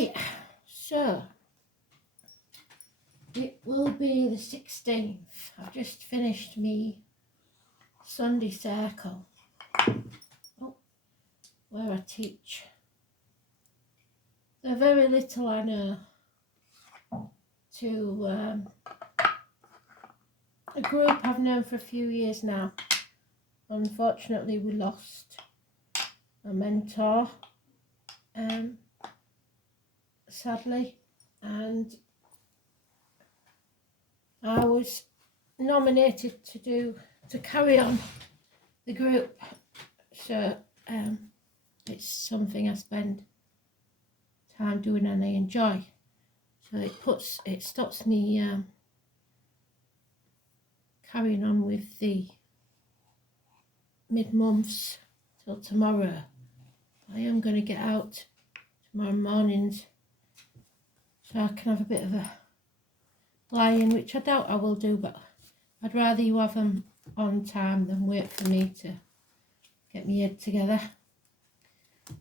Right, so it will be the 16th. I've just finished me Sunday circle, where I teach the very little I know to a group I've known for a few years now. Unfortunately, we lost a mentor, sadly, and I was nominated to carry on the group, so it's something I spend time doing and I enjoy. So it stops me carrying on with the mid-months till tomorrow. I am going to get out tomorrow mornings so I can have a bit of a lie-in, which I doubt I will do, but I'd rather you have them on time than wait for me to get my head together.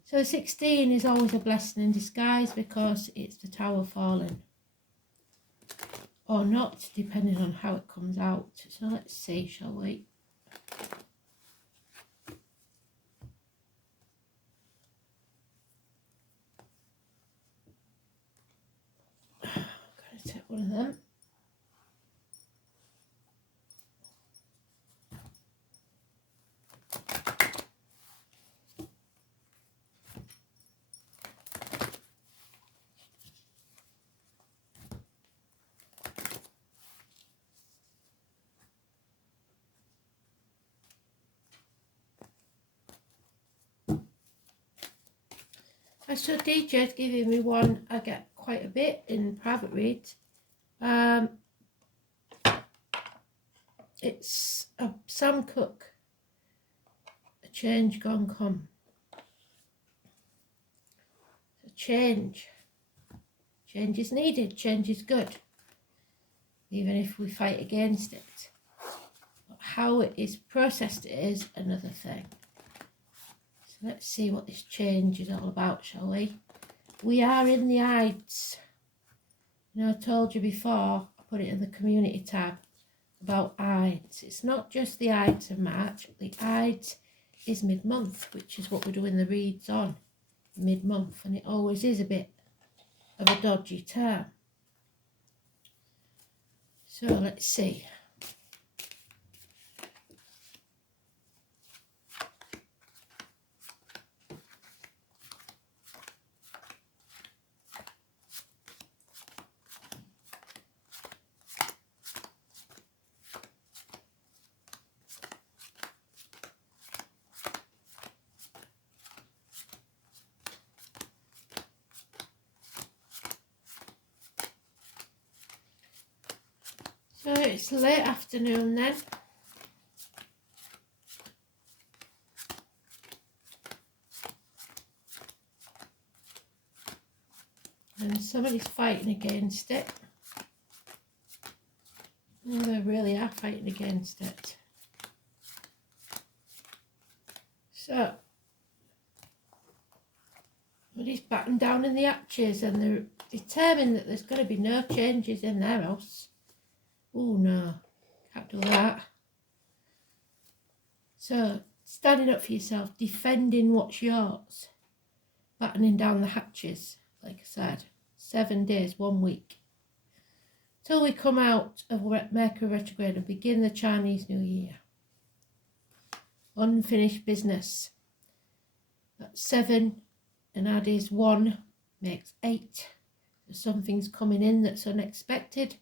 So 16 is always a blessing in disguise because it's the Tower falling. Or not, depending on how it comes out. So let's see, shall we? I'm going to take one of them. So DJ's giving me one I get quite a bit in private reads. It's a Sam Cooke, A Change Gone Come. So change is needed, change is good, even if we fight against it. But how it is processed is another thing. So let's see what this change is all about, shall we? We are in the Ides. You know, I told you before, I put it in the community tab about Ides. It's not just the Ides of March. The Ides is mid-month, which is what we're doing the reads on, mid-month, and it always is a bit of a dodgy term. So let's see. So it's late afternoon then. And somebody's fighting against it. Oh, they really are fighting against it. So, somebody's batting down in the hatches and they're determined that there's going to be no changes in their house. Oh no, can't do that. So, standing up for yourself, defending what's yours, battening down the hatches, like I said, 7 days, 1 week. Till we come out of Mercury retrograde and begin the Chinese New Year. Unfinished business. That's 7 and add is 1 makes 8. So something's coming in that's unexpected.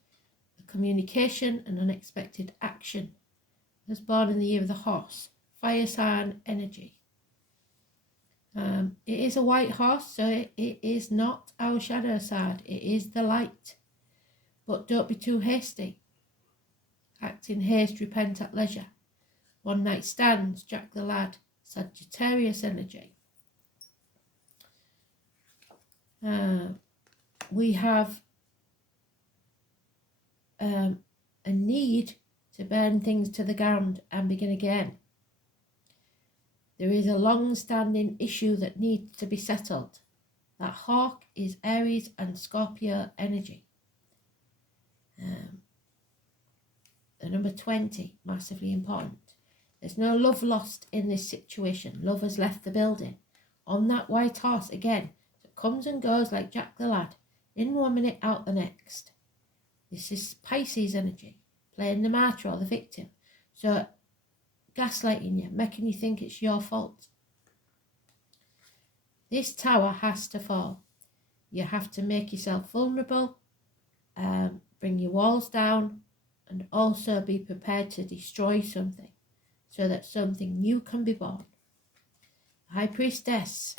Communication and unexpected action. I was born in the year of the horse, fire sign energy. It is a white horse, so it is not our shadow side, it is the light. But don't be too hasty. Act in haste, repent at leisure. One night stands, Jack the Lad, Sagittarius energy. We have a need to burn things to the ground and begin again. There is a long-standing issue that needs to be settled. That hawk is Aries and Scorpio energy. The number 20, massively important. There's no love lost in this situation. Love has left the building. On that white horse again, that comes and goes like Jack the Lad, in 1 minute, out the next. This is Pisces energy, playing the martyr or the victim. So gaslighting you, making you think it's your fault. This tower has to fall. You have to make yourself vulnerable, bring your walls down, and also be prepared to destroy something so that something new can be born. High Priestess.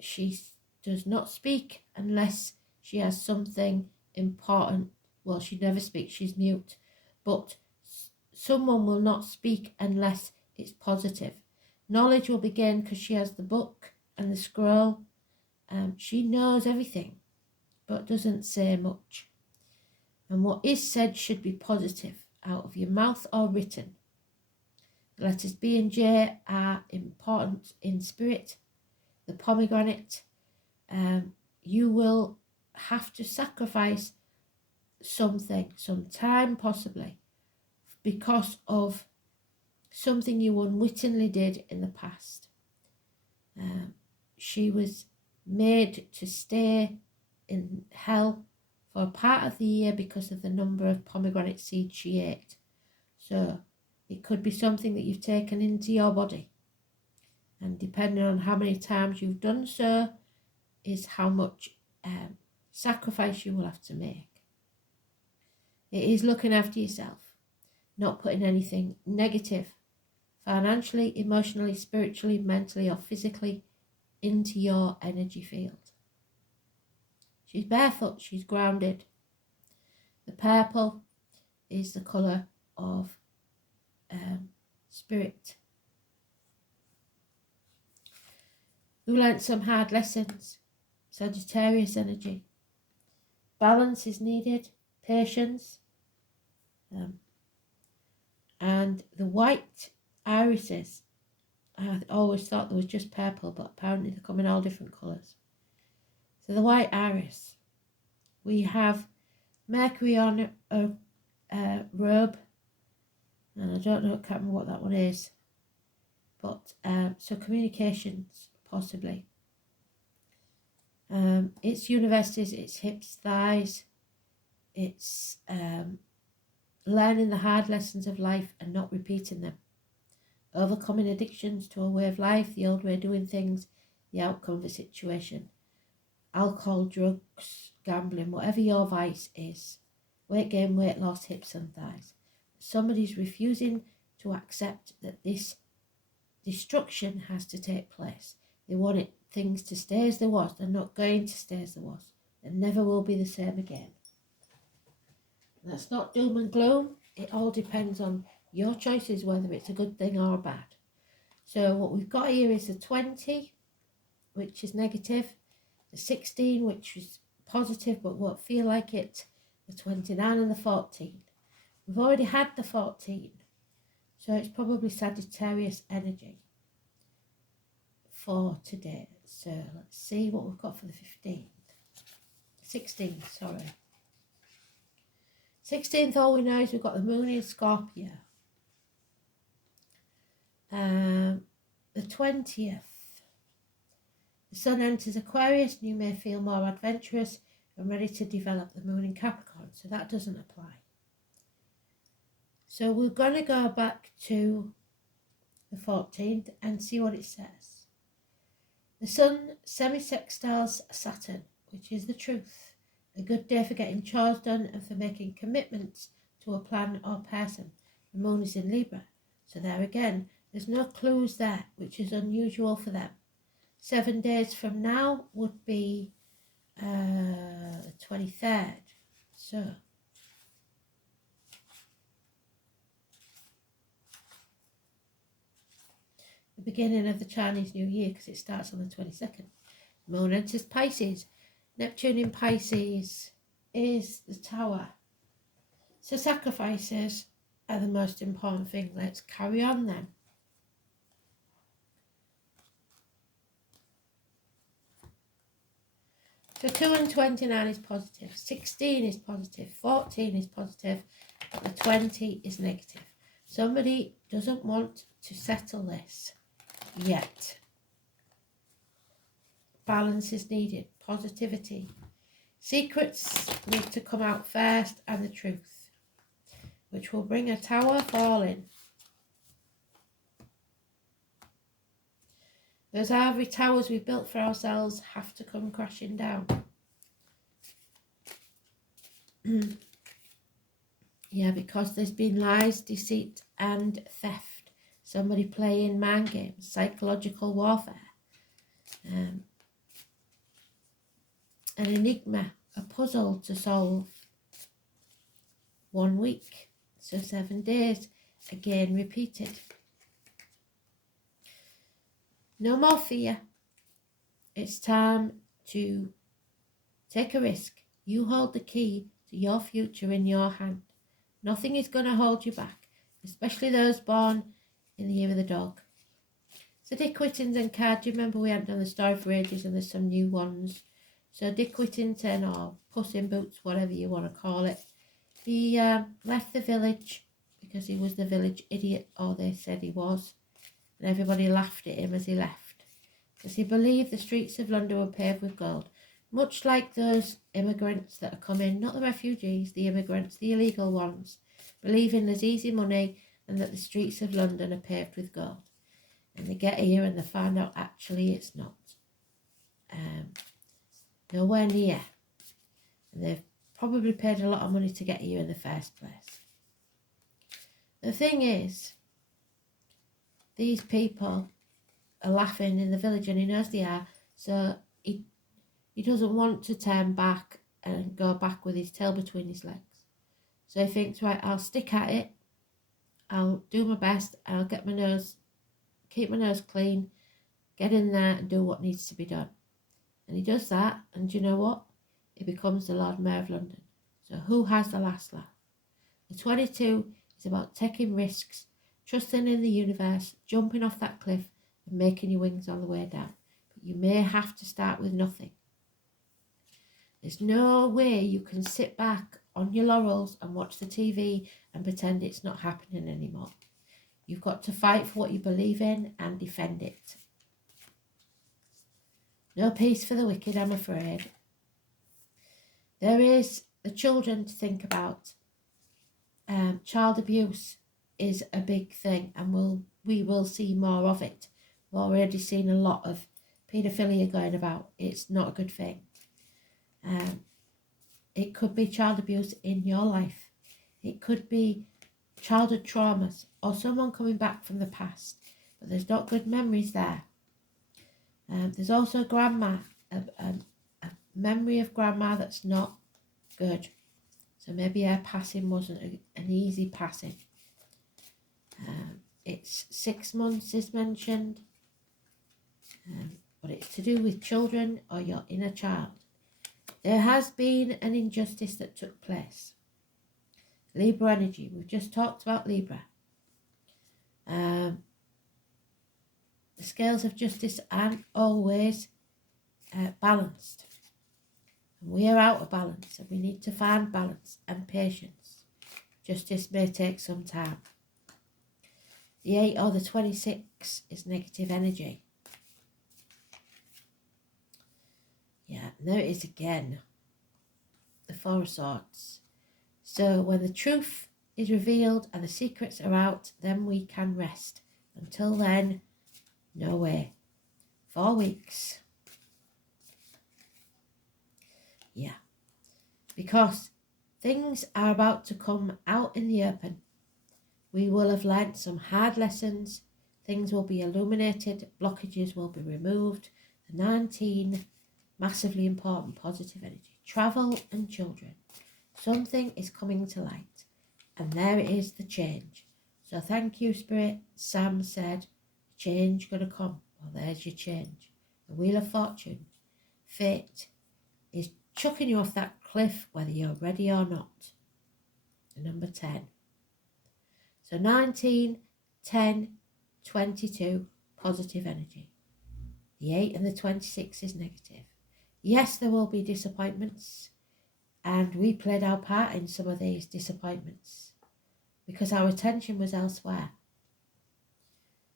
She does not speak unless she has something important. Well, she never speaks, she's mute. But someone will not speak unless it's positive. Knowledge will begin because she has the book and the scroll. She knows everything, but doesn't say much. And what is said should be positive, out of your mouth or written. The letters B and J are important in spirit. The pomegranate, you will have to sacrifice something, some time possibly, because of something you unwittingly did in the past. She was made to stay in hell for a part of the year because of the number of pomegranate seeds she ate. So it could be something that you've taken into your body. And depending on how many times you've done so, is how much sacrifice you will have to make. It is looking after yourself, not putting anything negative, financially, emotionally, spiritually, mentally, or physically into your energy field. She's barefoot, she's grounded. The purple is the colour of spirit. Who learnt some hard lessons? Sagittarius energy. Balance is needed, patience. And the white irises, I always thought there was just purple, but apparently they come in all different colours. So the white iris, we have Mercury on a robe, and I don't know, can't remember what that one is, but so communications possibly. It's universities, it's hips, thighs, it's learning the hard lessons of life and not repeating them. Overcoming addictions to a way of life, the old way of doing things, the outcome of a situation. Alcohol, drugs, gambling, whatever your vice is. Weight gain, weight loss, hips and thighs. Somebody's refusing to accept that this destruction has to take place. They want things to stay as they was. They're not going to stay as they was. They never will be the same again. That's not doom and gloom. It all depends on your choices, whether it's a good thing or bad. So what we've got here is the 20, which is negative, the 16, which is positive but won't feel like it, the 29 and the 14. We've already had the 14, so it's probably Sagittarius energy for today. So let's see what we've got for the 15th. 16th, sorry. 16th, all we know is we've got the moon in Scorpio. The 20th, the sun enters Aquarius and you may feel more adventurous and ready to develop. The moon in Capricorn, so that doesn't apply. So we're going to go back to the 14th and see what it says. The sun semi-sextiles Saturn, which is the truth. A good day for getting chores done and for making commitments to a plan or person. The moon is in Libra, so there again, there's no clues there, which is unusual for them. 7 days from now would be the 23rd. So the beginning of the Chinese New Year, because it starts on the 22nd. Moon enters Pisces. Neptune in Pisces is the tower. So sacrifices are the most important thing. Let's carry on then. So 2 and 29 is positive, 16 is positive, 14 is positive, but the 20 is negative. Somebody doesn't want to settle this yet. Balance is needed, positivity. Secrets need to come out first, and the truth, which will bring a tower falling. Those ivory towers we built for ourselves have to come crashing down. Yeah, because there's been lies, deceit and theft. Somebody playing mind games, psychological warfare. An enigma, a puzzle to solve. 1 week, so 7 days, again repeated. No more fear. It's time to take a risk. You hold the key to your future in your hand. Nothing is going to hold you back, especially those born in the year of the dog. So Dick Whittington card, do you remember we hadn't done the story for ages and there's some new ones? So Dick Whittington, or Puss in Boots, whatever you want to call it, he left the village because he was the village idiot, or they said he was. And everybody laughed at him as he left, because he believed the streets of London were paved with gold, much like those immigrants that are coming, not the refugees, the immigrants, the illegal ones, believing there's easy money and that the streets of London are paved with gold. And they get here and they find out actually it's not. Nowhere near. And they've probably paid a lot of money to get here in the first place. The thing is, these people are laughing in the village, and he knows they are, so he doesn't want to turn back and go back with his tail between his legs. So he thinks, right, I'll stick at it, I'll do my best, I'll keep my nose clean, get in there and do what needs to be done. And he does that, and you know what? He becomes the Lord Mayor of London. So who has the last laugh? The 22 is about taking risks, trusting in the universe, jumping off that cliff and making your wings on the way down. But you may have to start with nothing. There's no way you can sit back on your laurels and watch the TV and pretend it's not happening anymore. You've got to fight for what you believe in and defend it. No peace for the wicked, I'm afraid. There is the children to think about. Child abuse is a big thing, and we will see more of it. We've already seen a lot of paedophilia going about. It's not a good thing. It could be child abuse in your life. It could be childhood traumas or someone coming back from the past, but there's not good memories there. There's also grandma, a memory of grandma that's not good. So maybe her passing wasn't an easy passing. It's 6 months is mentioned, but it's to do with children or your inner child. There has been an injustice that took place. Libra energy, we've just talked about Libra. The scales of justice aren't always balanced. And we are out of balance, and we need to find balance and patience. Justice may take some time. The 8 or the 26 is negative energy. Yeah, and there it is again. The 4 of Swords. So when the truth is revealed and the secrets are out, then we can rest. Until then, no way. 4 weeks. Yeah. Because things are about to come out in the open. We will have learnt some hard lessons. Things will be illuminated. Blockages will be removed. The 19, massively important positive energy. Travel and children. Something is coming to light. And there it is, the change. So thank you, Spirit. Sam said, change gonna come. Well, there's your change. The Wheel of Fortune. Fate is chucking you off that cliff whether you're ready or not. Number 10. So 19, 10, 22, positive energy. The 8 and the 26 is negative. Yes, there will be disappointments, and we played our part in some of these disappointments because our attention was elsewhere.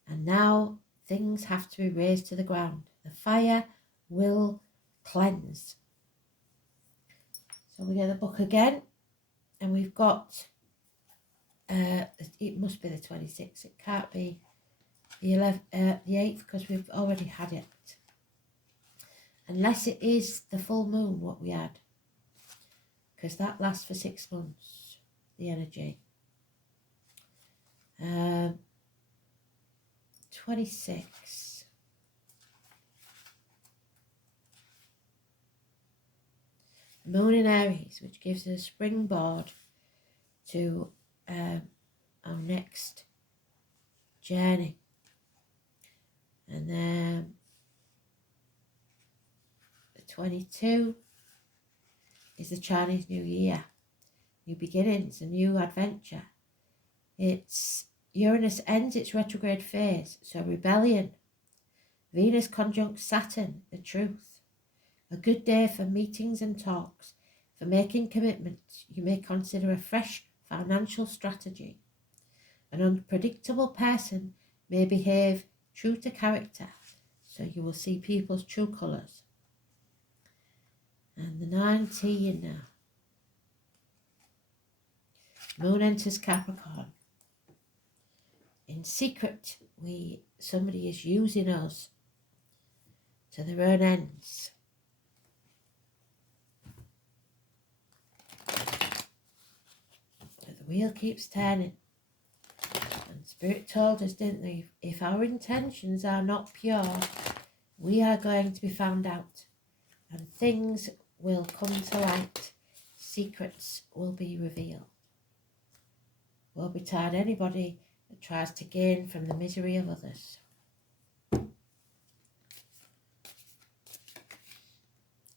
And now things have to be raised to the ground. The fire will cleanse. So we get the book again, and we've got, it must be the 26th. It can't be the 8th because we've already had it. Unless it is the full moon what we had, because that lasts for 6 months, the energy. 26. Moon in Aries, which gives us a springboard to our next journey. And then the 22 is the Chinese New Year. New beginnings, a new adventure. It's Uranus ends its retrograde phase, so rebellion. Venus conjunct Saturn, the truth. A good day for meetings and talks. For making commitments, you may consider a fresh financial strategy. An unpredictable person may behave true to character, so you will see people's true colours. And the 19 now. Moon enters Capricorn. In secret, somebody is using us to their own ends. But the wheel keeps turning. And Spirit told us, didn't they? If our intentions are not pure, we are going to be found out. And things will come to light. Secrets will be revealed. We'll betide anybody that tries to gain from the misery of others.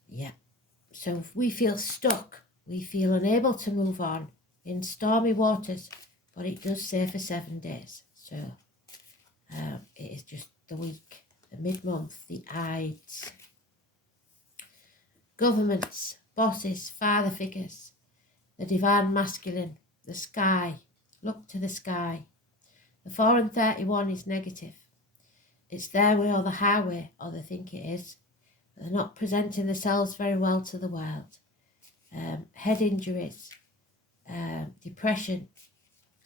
Yeah. So if we feel stuck, we feel unable to move on in stormy waters, but it does say for 7 days. So it is just the week, the mid-month, the Ides. Governments, bosses, father figures, the divine masculine, the sky. Look to the sky. The 4 and 31 is negative. It's their way or the highway, or they think it is. But they're not presenting themselves very well to the world. Head injuries, depression,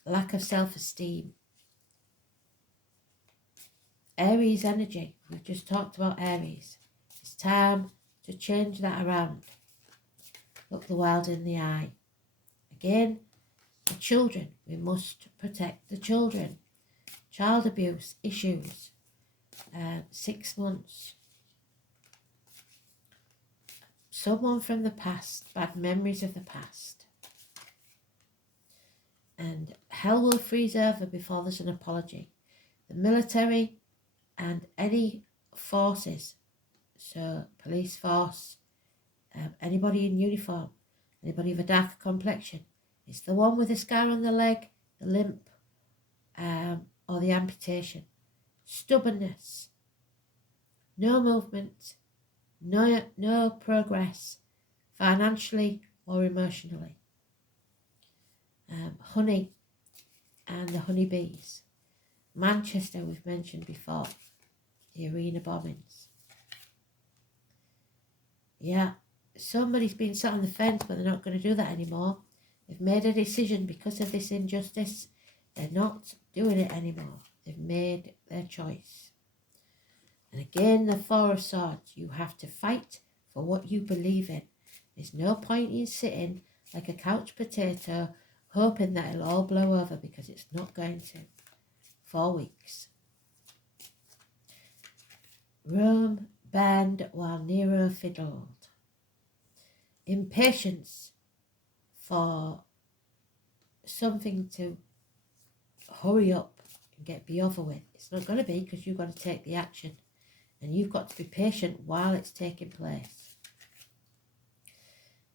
lack of self-esteem. Aries energy, we've just talked about Aries. It's time to change that around. Look the world in the eye. Again, the children, we must protect the children. Child abuse issues, 6 months. Someone from the past, bad memories of the past. And hell will freeze over before there's an apology. The military and any forces, so police force, anybody in uniform, anybody of a darker complexion, it's the one with the scar on the leg, the limp, or the amputation. Stubbornness, no movement, no progress, financially or emotionally. Honey and the honeybees. Manchester, we've mentioned before, the arena bombings. Yeah, somebody's been sat on the fence, but they're not going to do that anymore. They've made a decision because of this injustice. They're not doing it anymore. They've made their choice. And again, the 4 of Swords. You have to fight for what you believe in. There's no point in sitting like a couch potato hoping that it'll all blow over, because it's not going to. 4 weeks. Rome burned while Nero fiddled. Impatience for something to hurry up and be over with. It's not going to be, because you've got to take the action. And you've got to be patient while it's taking place.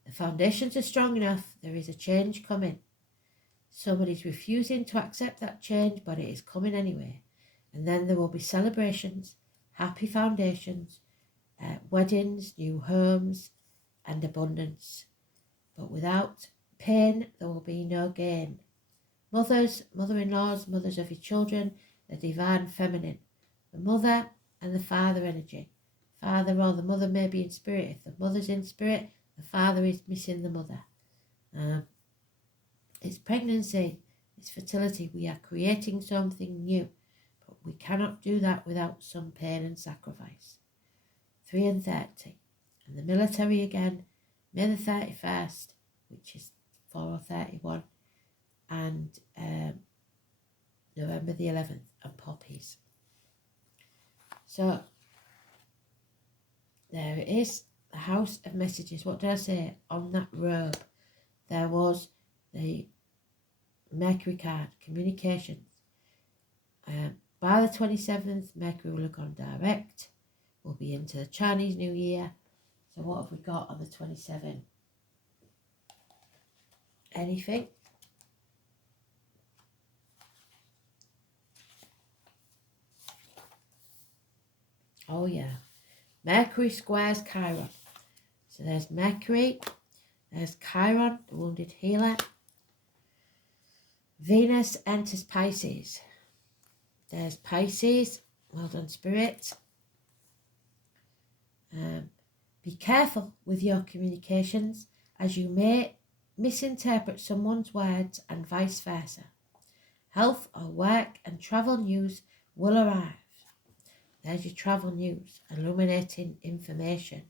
The foundations are strong enough. There is a change coming. Somebody's refusing to accept that change, but it is coming anyway. And then there will be celebrations, happy foundations, weddings, new homes, and abundance. But without pain, there will be no gain. Mothers, mother-in-laws, mothers of your children, the divine feminine, the mother and the father energy. Father or the mother may be in spirit. If the mother's in spirit, the father is missing the mother. It's pregnancy, it's fertility. We are creating something new, but we cannot do that without some pain and sacrifice. 3 and 30. And the military again, May the 31st, which is 4/31, and November the 11th, and poppies. So there it is, the House of Messages. What did I say? On that robe there was the Mercury card, communications. By the 27th, Mercury will have gone direct. We'll be into the Chinese New Year. So what have we got on the 27th? Anything? Oh yeah. Mercury squares Chiron. So there's Mercury, there's Chiron, the wounded healer. Venus enters Pisces. There's Pisces, well done Spirit. Be careful with your communications, as you may misinterpret someone's words and vice versa. Health or work and travel news will arrive. There's your travel news, illuminating information.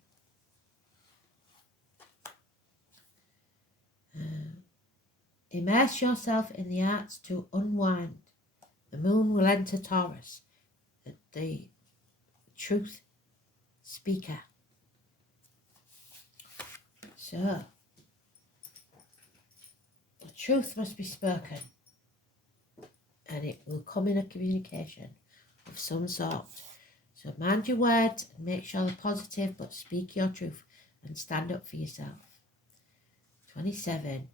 Immerse yourself in the arts to unwind. The moon will enter Taurus, the truth speaker. So, the truth must be spoken, and it will come in a communication of some sort. So mind your words and make sure they're positive, but speak your truth and stand up for yourself. 27.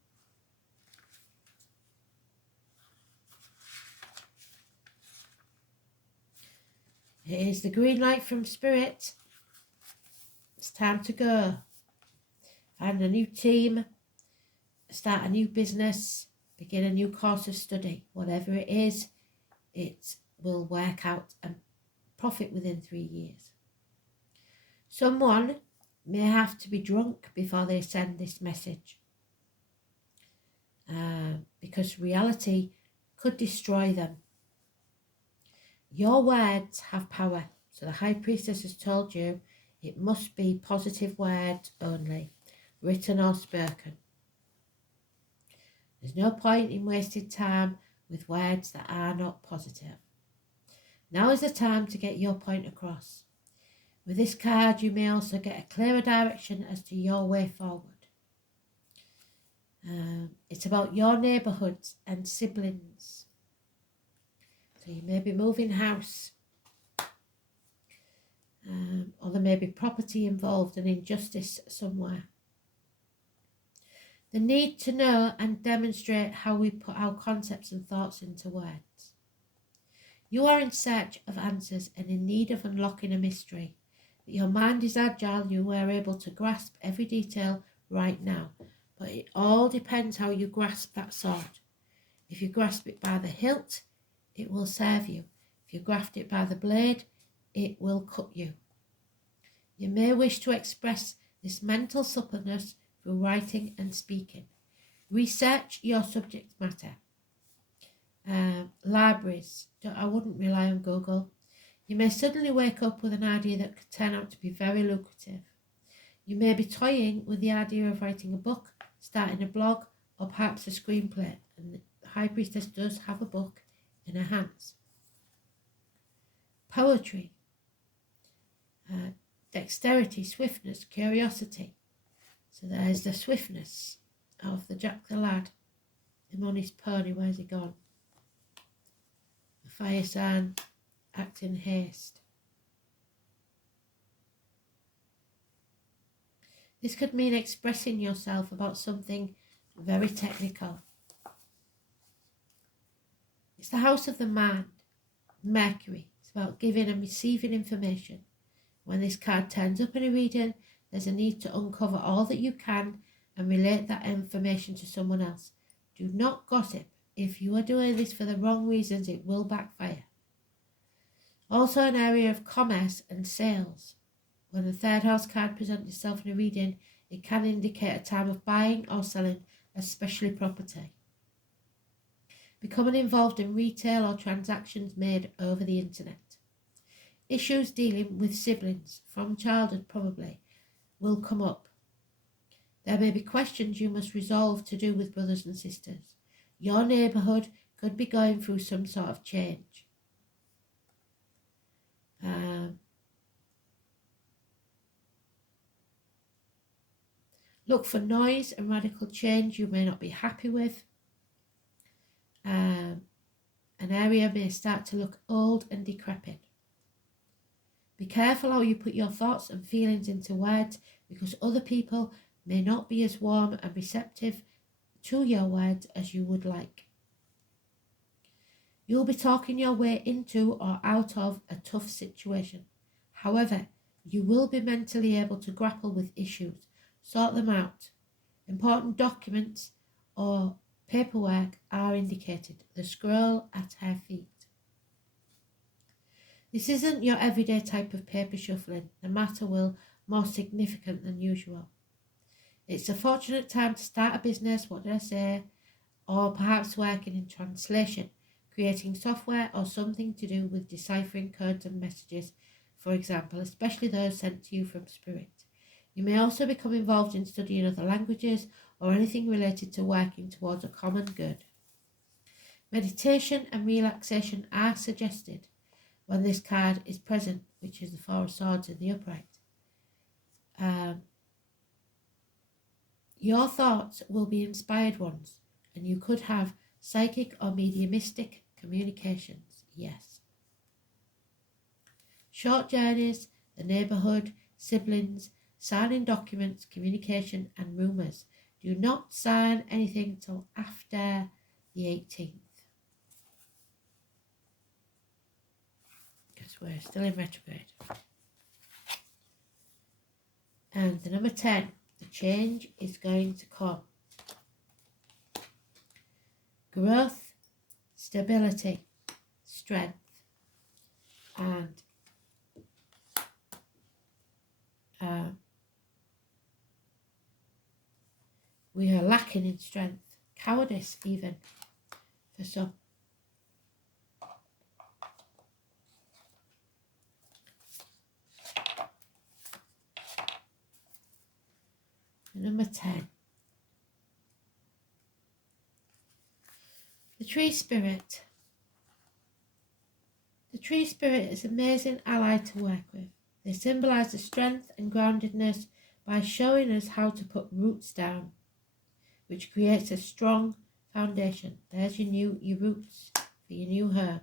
It is the green light from Spirit. It's time to go. Find a new team, start a new business, begin a new course of study. Whatever it is, it will work out and profit within 3 years. Someone may have to be drunk before they send this message, because reality could destroy them. Your words have power. So the High Priestess has told you it must be positive words only, written or spoken. There's no point in wasting time with words that are not positive. Now is the time to get your point across. With this card, you may also get a clearer direction as to your way forward. It's about your neighbourhoods and siblings. So you may be moving house, or there may be property involved and injustice somewhere. The need to know and demonstrate how we put our concepts and thoughts into words. You are in search of answers and in need of unlocking a mystery. But your mind is agile, you are able to grasp every detail right now. But it all depends how you grasp that sword. If you grasp it by the hilt, it will serve you. If you grasp it by the blade, it will cut you. You may wish to express this mental suppleness through writing and speaking. Research your subject matter. Libraries. I wouldn't rely on Google. You may suddenly wake up with an idea that could turn out to be very lucrative. You may be toying with the idea of writing a book, starting a blog, or perhaps a screenplay. And the High Priestess does have a book in her hands. Poetry. Dexterity, swiftness, curiosity. So there's the swiftness of the Jack the Lad. Him on his pony, where's he gone? The fire sign, act in haste. This could mean expressing yourself about something very technical. It's the house of the mind, Mercury. It's about giving and receiving information. When this card turns up in a reading, there's a need to uncover all that you can and relate that information to someone else. Do not gossip. If you are doing this for the wrong reasons, it will backfire. Also an area of commerce and sales. When the third house card presents itself in a reading, it can indicate a time of buying or selling, especially property. Becoming involved in retail or transactions made over the internet. Issues dealing with siblings, from childhood probably, will come up. There may be questions you must resolve to do with brothers and sisters. Your neighbourhood could be going through some sort of change. Look for noise and radical change you may not be happy with. An area may start to look old and decrepit. Be careful how you put your thoughts and feelings into words, because other people may not be as warm and receptive to your words as you would like. You'll be talking your way into or out of a tough situation. However, you will be mentally able to grapple with issues, sort them out. Important documents or paperwork are indicated. The scroll at her feet. This isn't your everyday type of paper shuffling. The matter will more significant than usual. It's a fortunate time to start a business, or perhaps working in translation, creating software, or something to do with deciphering codes and messages, for example, especially those sent to you from Spirit. You may also become involved in studying other languages or anything related to working towards a common good. Meditation and relaxation are suggested when this card is present, which is the Four of Swords in the upright. Your thoughts will be inspired ones, and you could have psychic or mediumistic communications, yes. Short journeys, the neighbourhood, siblings, signing documents, communication and rumours. Do not sign anything till after the 18th. Because we're still in retrograde. And the number 10, the change is going to come. Growth, stability, strength, and we are lacking in strength, cowardice even, for some. Number 10. The tree spirit. The tree spirit is an amazing ally to work with. They symbolise the strength and groundedness by showing us how to put roots down, which creates a strong foundation. There's your roots for your new herb.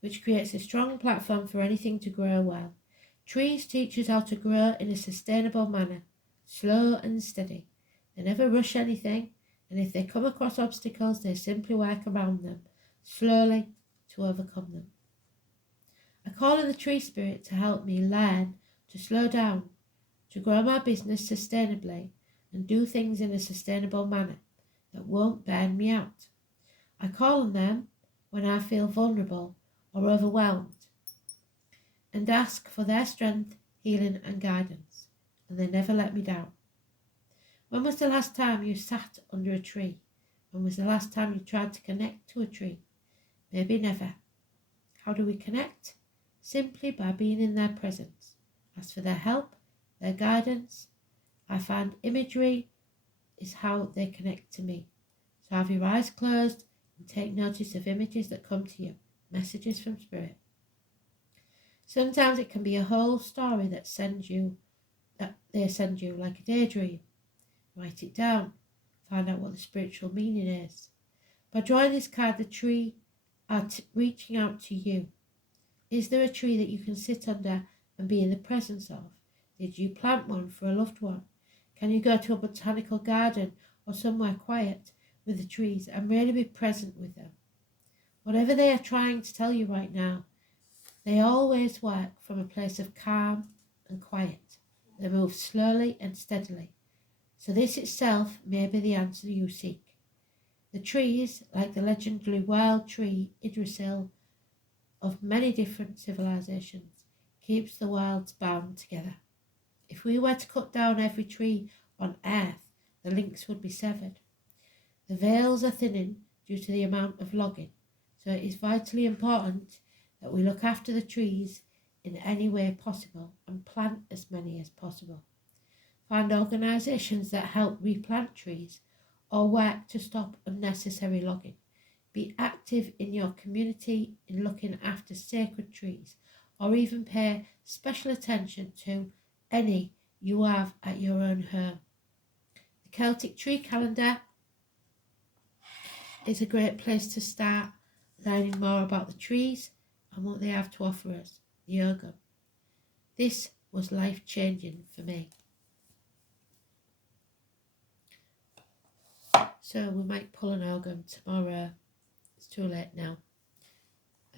Which creates a strong platform for anything to grow well. Trees teach us how to grow in a sustainable manner, slow and steady. They never rush anything, and if they come across obstacles, they simply work around them, slowly, to overcome them. I call in the tree spirit to help me learn to slow down, to grow my business sustainably, and do things in a sustainable manner that won't burn me out. I call on them when I feel vulnerable or overwhelmed, and ask for their strength, healing and guidance, and they never let me down. When was the last time you sat under a tree? When was the last time you tried to connect to a tree? Maybe never. How do we connect? Simply by being in their presence. Ask for their help, their guidance. I find imagery is how they connect to me. So have your eyes closed and take notice of images that come to you. Messages from Spirit. Sometimes it can be a whole story that they send you like a daydream. Write it down. Find out what the spiritual meaning is. By drawing this card, the tree are reaching out to you. Is there a tree that you can sit under and be in the presence of? Did you plant one for a loved one? Can you go to a botanical garden or somewhere quiet with the trees and really be present with them? Whatever they are trying to tell you right now, they always work from a place of calm and quiet. They move slowly and steadily. So this itself may be the answer you seek. The trees, like the legendary wild tree Yggdrasil of many different civilizations, keeps the worlds bound together. If we were to cut down every tree on earth, the links would be severed. The veils are thinning due to the amount of logging, so it is vitally important that we look after the trees in any way possible and plant as many as possible. Find organisations that help replant trees or work to stop unnecessary logging. Be active in your community in looking after sacred trees, or even pay special attention to any you have at your own home. The Celtic Tree Calendar is a great place to start learning more about the trees and what they have to offer us, the Ogham. This was life-changing for me. So we might pull an Ogham tomorrow. It's too late now.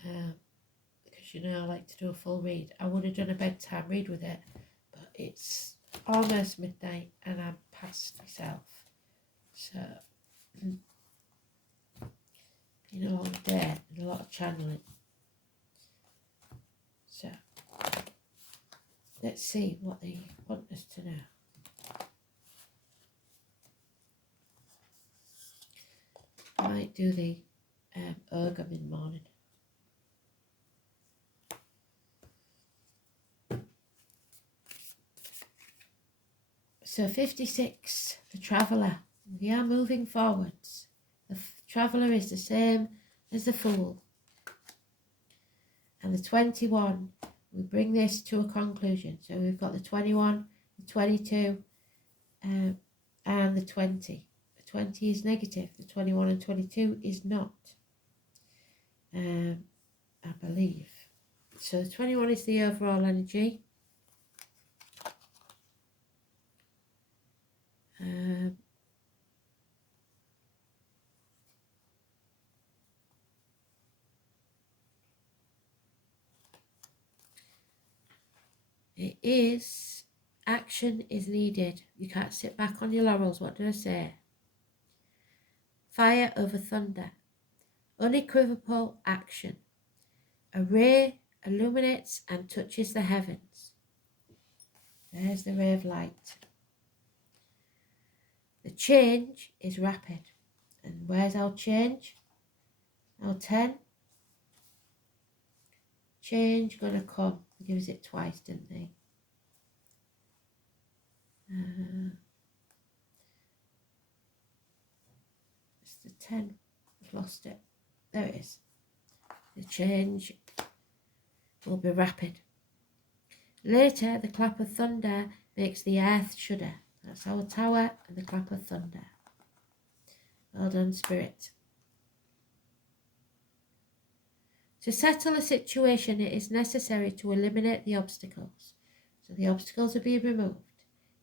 Because you know I like to do a full read. I would have done a bedtime read with it, but it's almost midnight and I'm past myself. So been a long day and a lot of channeling. So let's see what they want us to know. I might do the Ogham in the morning. So 56, the Traveller. We are moving forwards. The Traveller is the same as the Fool. And the 21, we bring this to a conclusion. So we've got the 21, the 22, and the 20. The 20 is negative. The 21 and 22 is not. I believe. So the 21 is the overall energy. It is, action is needed. You can't sit back on your laurels. What did I say? Fire over thunder. Unequivocal action. A ray illuminates and touches the heavens. There's the ray of light. The change is rapid. And where's our change? Our 10. Change gonna come. They give us it twice, didn't they? It's the 10. I've lost it. There it is. The change will be rapid. Later, the clap of thunder makes the earth shudder. That's our tower and the clap of thunder. Well done, Spirit. To settle a situation, it is necessary to eliminate the obstacles. So the obstacles are being removed.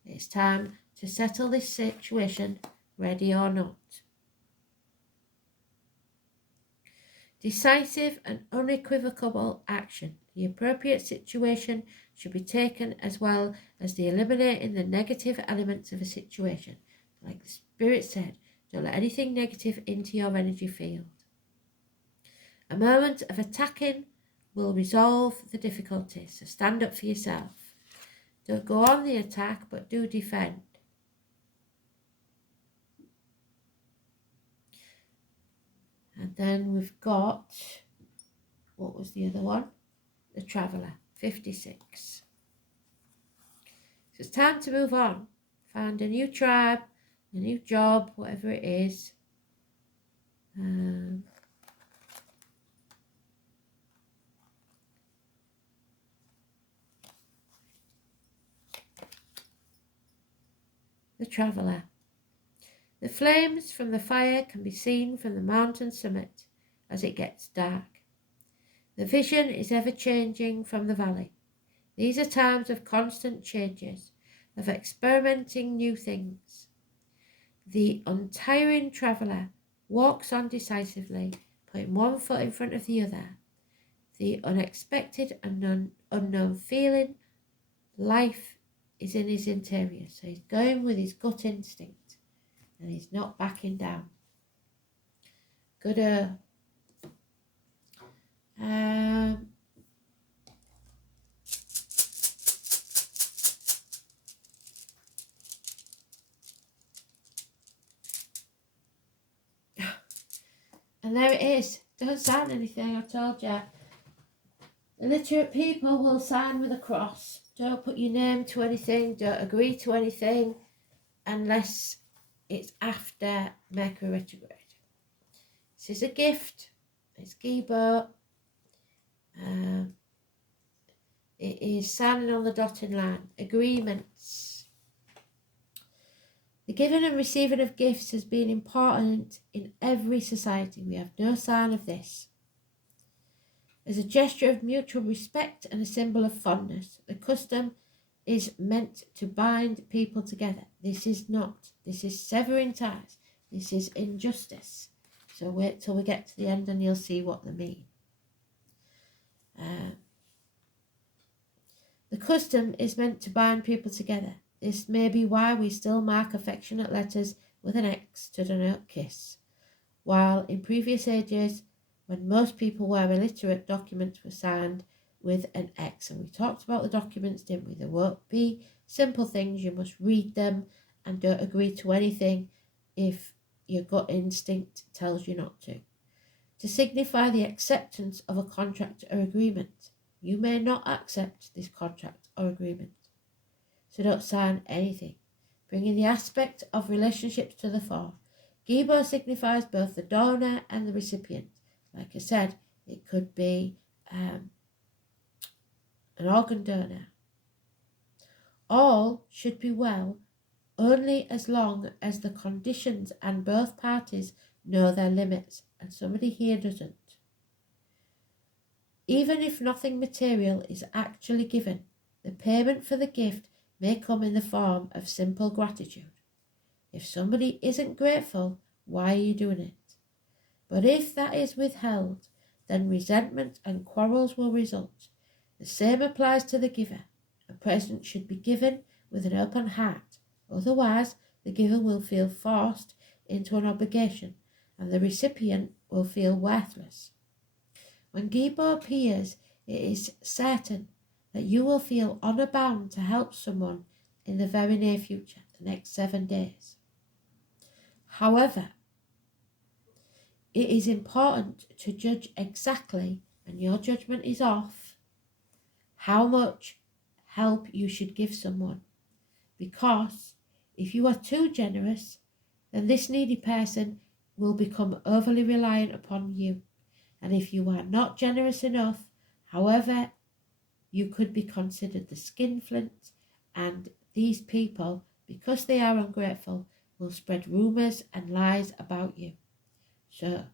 It's time to settle this situation, ready or not. Decisive and unequivocal action. The appropriate situation should be taken as well as the eliminating the negative elements of a situation. Like the Spirit said, don't let anything negative into your energy field. A moment of attacking will resolve the difficulties, so stand up for yourself. Don't go on the attack, but do defend. And then we've got, what was the other one? The Traveller, 56. So it's time to move on. Find a new tribe, a new job, whatever it is. The Traveller. The flames from the fire can be seen from the mountain summit as it gets dark. The vision is ever changing from the valley. These are times of constant changes, of experimenting new things. The untiring traveller walks on decisively, putting one foot in front of the other, the unexpected and unknown feeling, life is in his interior. So he's going with his gut instinct and he's not backing down. Good. And there it is. Don't sign anything, I told you. Illiterate people will sign with a cross. Don't put your name to anything. Don't agree to anything unless it's after Mercury retrograde. This is a gift. It's Gibo. It is signing on the dotted line. Agreements. The giving and receiving of gifts has been important in every society. We have no sign of this. As a gesture of mutual respect and a symbol of fondness, the custom is meant to bind people together. This is not. This is severing ties. This is injustice. So wait till we get to the end and you'll see what they mean. The custom is meant to bind people together. This may be why we still mark affectionate letters with an X to denote kiss, while in previous ages, when most people were illiterate, documents were signed with an X. And we talked about the documents, didn't we? There won't be simple things. You must read them and don't agree to anything if your gut instinct tells you not to. To signify the acceptance of a contract or agreement, you may not accept this contract or agreement. So don't sign anything. Bringing the aspect of relationships to the fore. Gibo signifies both the donor and the recipient. Like I said, it could be an organ donor. All should be well only as long as the conditions and both parties know their limits, and somebody here doesn't. Even if nothing material is actually given, the payment for the gift may come in the form of simple gratitude. If somebody isn't grateful, why are you doing it? But if that is withheld, then resentment and quarrels will result. The same applies to the giver. A present should be given with an open heart. Otherwise, the giver will feel forced into an obligation and the recipient will feel worthless. When Gibo appears, it is certain that you will feel honour bound to help someone in the very near future, the next 7 days. However, it is important to judge exactly, and your judgment is off, how much help you should give someone. Because if you are too generous, then this needy person will become overly reliant upon you. And if you are not generous enough, however, you could be considered the skinflint, and these people, because they are ungrateful, will spread rumours and lies about you. So,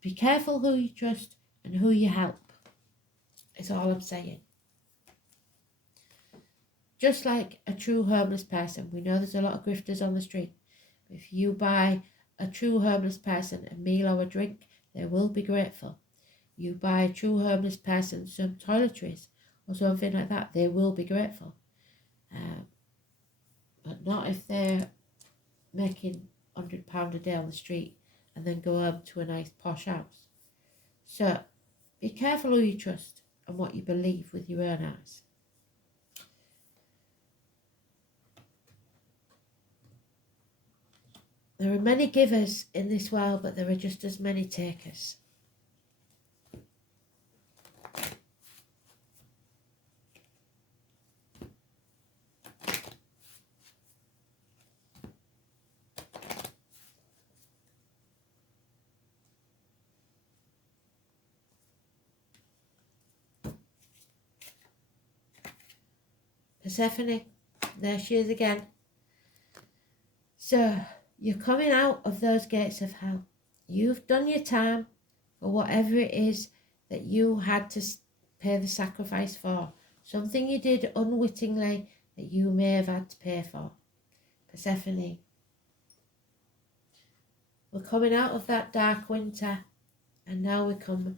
be careful who you trust and who you help, is all I'm saying. Just like a true homeless person, we know there's a lot of grifters on the street. If you buy a true homeless person a meal or a drink, they will be grateful. You buy a true homeless person some toiletries or something like that, they will be grateful. But not if they're making £100 a day on the street and then go home to a nice posh house. So, be careful who you trust and what you believe with your own eyes. There are many givers in this world, but there are just as many takers. Persephone, there she is again. So, you're coming out of those gates of hell. You've done your time for whatever it is that you had to pay the sacrifice for. Something you did unwittingly that you may have had to pay for. Persephone. We're coming out of that dark winter And now we come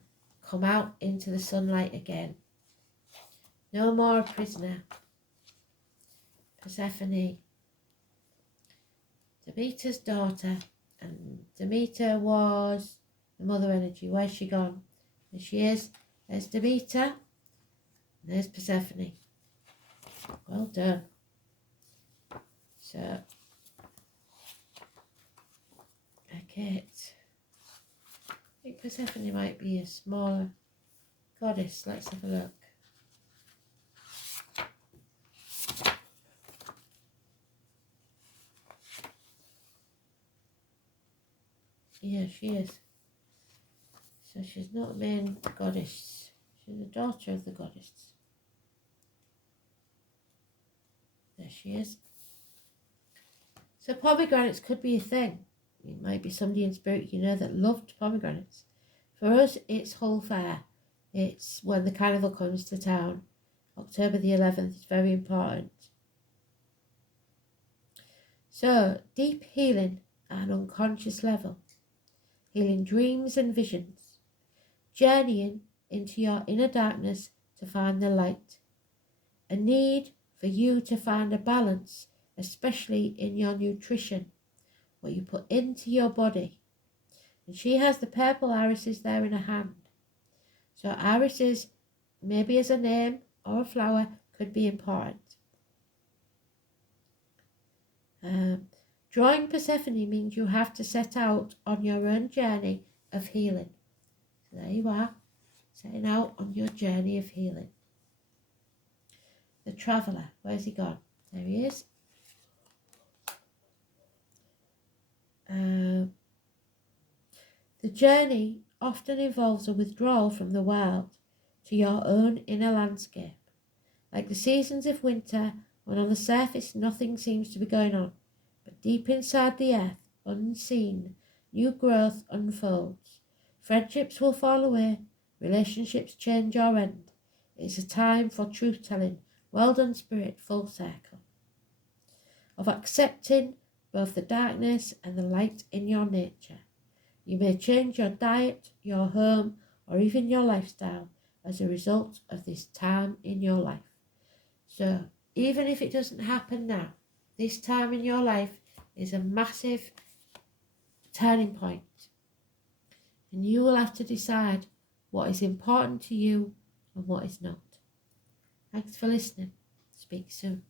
out into the sunlight again. No more a prisoner. Persephone, Demeter's daughter, and Demeter was the mother energy. Where's she gone? There she is. There's Demeter, and there's Persephone. Well done. So, okay. I think Persephone might be a smaller goddess. Let's have a look. Yeah, she is. So she's not a main goddess. She's a daughter of the goddess. There she is. So pomegranates could be a thing. It might be somebody in spirit you know that loved pomegranates. For us, it's Hull Fair. It's when the carnival comes to town. October the 11th is very important. So, deep healing at an unconscious level. Healing dreams and visions. Journeying into your inner darkness to find the light. A need for you to find a balance, especially in your nutrition, what you put into your body. And she has the purple irises there in her hand. So irises, maybe as a name or a flower, could be important. Drawing Persephone means you have to set out on your own journey of healing. So there you are, setting out on your journey of healing. The traveller, where's he gone? There he is. The journey often involves a withdrawal from the world to your own inner landscape, like the seasons of winter when on the surface nothing seems to be going on, but deep inside the earth, unseen, new growth unfolds. Friendships will fall away, relationships change or end. It's a time for truth-telling, well done spirit, full circle. Of accepting both the darkness and the light in your nature. You may change your diet, your home, or even your lifestyle as a result of this time in your life. So even if it doesn't happen now, this time in your life is a massive turning point. And you will have to decide what is important to you and what is not. Thanks for listening. Speak soon.